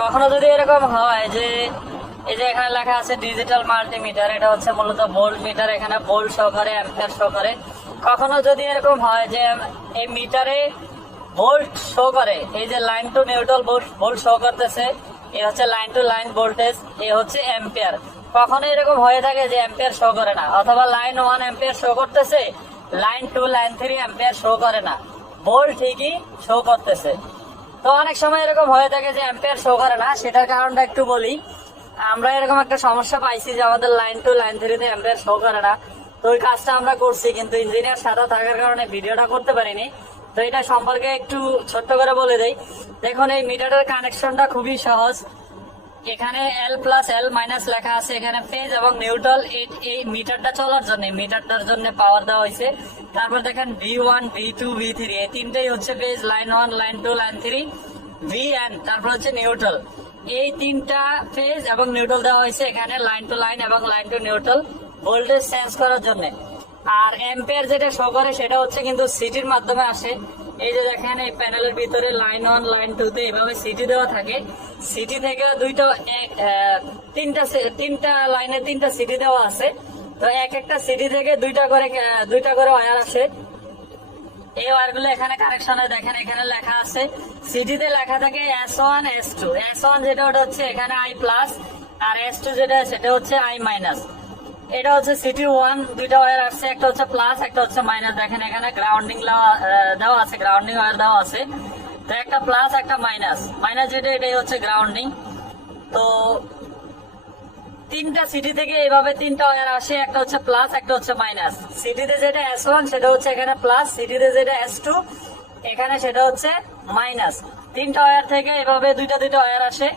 কখনো যদি এরকম হয় যে এই যে এখানে লেখা আছে ডিজিটাল মাল্টিমিটার, এটা হচ্ছে মূলত ভোল্ট মিটার, এখানে ভোল্ট শো করে, অ্যাম্পিয়ার শো করে। কখনো যদি এরকম হয় যে এই মিটারে ভোল্ট শো করে, এই যে line to neutral volt show করতেছে, এ হচ্ছে লাইন টু লাইন ভোল্টেজ, এ হচ্ছে অ্যাম্পিয়ার। কখনো এরকম হয়ে থাকে যে অ্যাম্পিয়ার শো করে না, অথবা লাইন 1 অ্যাম্পিয়ার শো করতেছে, লাইন 2 লাইন 3 অ্যাম্পিয়ার শো করে না, ভোল্ট ঠিকই শো করতেছে। তো অনেক সময় এরকম হয়ে থাকে যে অ্যাম্পিয়ার শো করে না, সেটার কারণটা একটু বলি। আমরা এরকম একটা সমস্যা পাইছি যে আমাদের লাইন 2 লাইন 3 তে অ্যাম্পিয়ার শো করে না। তো ওই কাজটা আমরা করছি, কিন্তু ইঞ্জিনিয়ার সাথে থাকার কারণে ভিডিওটা করতে পারিনি। তো এটা সম্পর্কে একটু ছোট্ট করে বলে দেই। দেখুন, এই মিটারের কানেকশনটা খুবই সহজ। এখানে L প্লাস L মাইনাস লেখা আছে, এখানে ফেজ এবং নিউট্রাল। এই মিটারটা চলার জন্য, মিটারটার জন্য পাওয়ার দেওয়া হয়েছে। তারপর দেখেন V1 V2 V3, এই তিনটেই হচ্ছে phase, line 1 line 2 line 3, VN, তারপর হচ্ছে নিউট্রাল। এই তিনটা ফেজ এবং নিউট্রাল দেওয়া হয়েছে এখানে, লাইন টু লাইন এবং line to neutral voltage change করার জন্য। আর অ্যাম্পিয়ার যেটা শো করে সেটা হচ্ছে কিন্তু সিটির মাধ্যমে আসে। এই যে দেখেন, এই প্যানেলের ভিতরে লাইন 1 লাইন 2 তে এইভাবে সিটি দেওয়া থাকে। সিটি থেকে তিনটা লাইনে তিনটা সিটি দেওয়া আছে। তো এক একটা সিটি থেকে দুইটা করে ওয়্যার আসে। এই ওয়্যারগুলো এখানে কানেকশনে দেখেন, এখানে লেখা আছে, সিটিতে লেখা থাকে S1 S2। S1 যেটা, ওটা হচ্ছে এখানে I প্লাস, আর S2 যেটা সেটা হচ্ছে I মাইনাস। এটা হচ্ছে সিটি 1, দুইটা ওয়্যার আসছে, একটা হচ্ছে প্লাস একটা হচ্ছে মাইনাস। দেখেন এখানে গ্রাউন্ডিং দেওয়া আছে, গ্রাউন্ডিং ওয়্যার দেওয়া আছে। তো একটা প্লাস একটা মাইনাস, যেটা এটাই হচ্ছে গ্রাউন্ডিং। তো তিনটা সিটি থেকে এইভাবে তিনটা ওয়্যার আসে, একটা হচ্ছে প্লাস একটা হচ্ছে মাইনাস। সিটিতে যেটা S1 সেটা হচ্ছে এখানে প্লাস, সিটিতে যেটা S2 এখানে সেটা হচ্ছে মাইনাস। তিনটা ওয়্যার থেকে এভাবে দুইটা ওয়্যার আসে।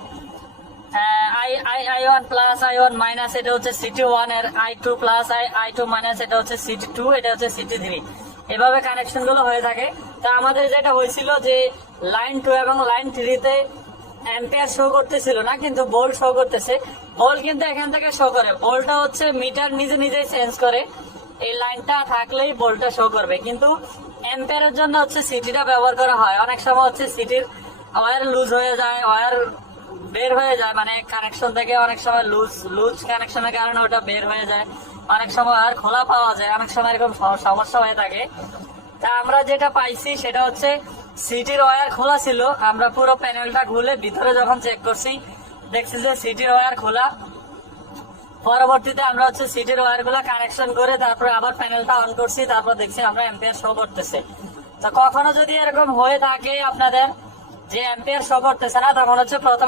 I1 প্লাস I1 মাইনাস, এটা হচ্ছে সিটি 1 এর, I2 প্লাস I2 মাইনাস, এটা হচ্ছে সিটি 2, এটা হচ্ছে সিটি 3। এভাবে কানেকশন গুলো হয়ে থাকে। তা আমাদের যেটা হয়েছিল যে লাইন 2 এবং লাইন 3 তে অ্যাম্পিয়ার শো করতেছিল না, কিন্তু ভোল্ট শো করতেছে। ভোল্ট কিন্তু এখান থেকে শো করে, ভোল্টটা হচ্ছে মিটার নিজেই চেঞ্জ করে। এই লাইনটা থাকলেই ভোল্টটা শো করবে, কিন্তু অ্যাম্পিয়ারের জন্য হচ্ছে সিটিটা ব্যবহার করা হয়। অনেক সময় হচ্ছে সিটির ওয়্যার লুজ হয়ে যায়, ওয়্যার বের হয়ে যায়, মানে কানেকশন থেকে অনেক সময় লুজ কানেকশনের কারণে ওটা বের হয়ে যায়। অনেক সময় আর খোলা পাওয়া যায়, অনেক সময় এরকম সমস্যা হয়ে থাকে। তা আমরা যেটা পাইছি সেটা হচ্ছে সিটির ওয়্যার খোলা ছিল। আমরা পুরো প্যানেলটা খুলে ভিতরে যখন চেক করছি, দেখছি যে সিটির ওয়্যার খোলা। পরবর্তীতে আমরা হচ্ছে সিটির ওয়্যার গুলা কানেকশন করে তারপরে আবার প্যানেলটা অন করছি, তারপর দেখছি আমরা অ্যাম্পিয়ার শো করতেছে। তো কখনো যদি এরকম হয়ে থাকে আপনাদের যে অ্যাম্পিয়ার শো করতেছে না, তখন হচ্ছে প্রথম